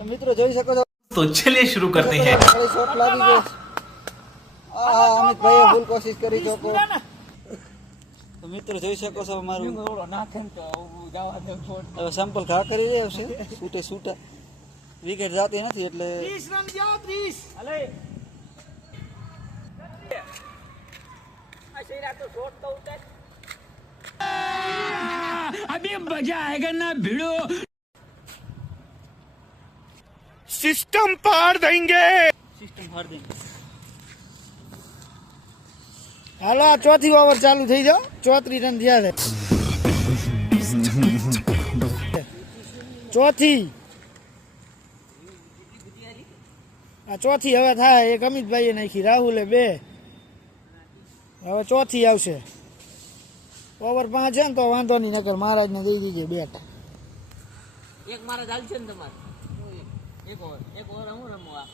તો મિત્રો જોઈ શકો છો, तो चलिए शुरू करते हैं। શોટ લાગી ગયો. અમિતભાઈએ ફૂલ કોશિશ કરી શકો. તો મિત્રો જોઈ શકો છો અમારું હવે સેમ્પલ ઘા કરી રહ્યા છે. છૂટે છૂટા વિકેટ જાતી નથી એટલે अभी मजा आएगा ना भिड़ो। सिस्टम पार देंगे। સિસ્ટમ હાર દે. હાલો આ ચોથી ઓવર ચાલુ થઈ જાવ. 34 રન થયા છે. ચોથી આ ચોથી હવે થાય. એક અમિતભાઈએ નાખી, રાહુલે 2. હવે ચોથી આવશે. ઓવર 5 છે ને તો વાંધો નહીં, નકર મહારાજને દઈ દીજે બેટ. એક મારા ચાલશે ને તમારે એક ઓવર હું રમવા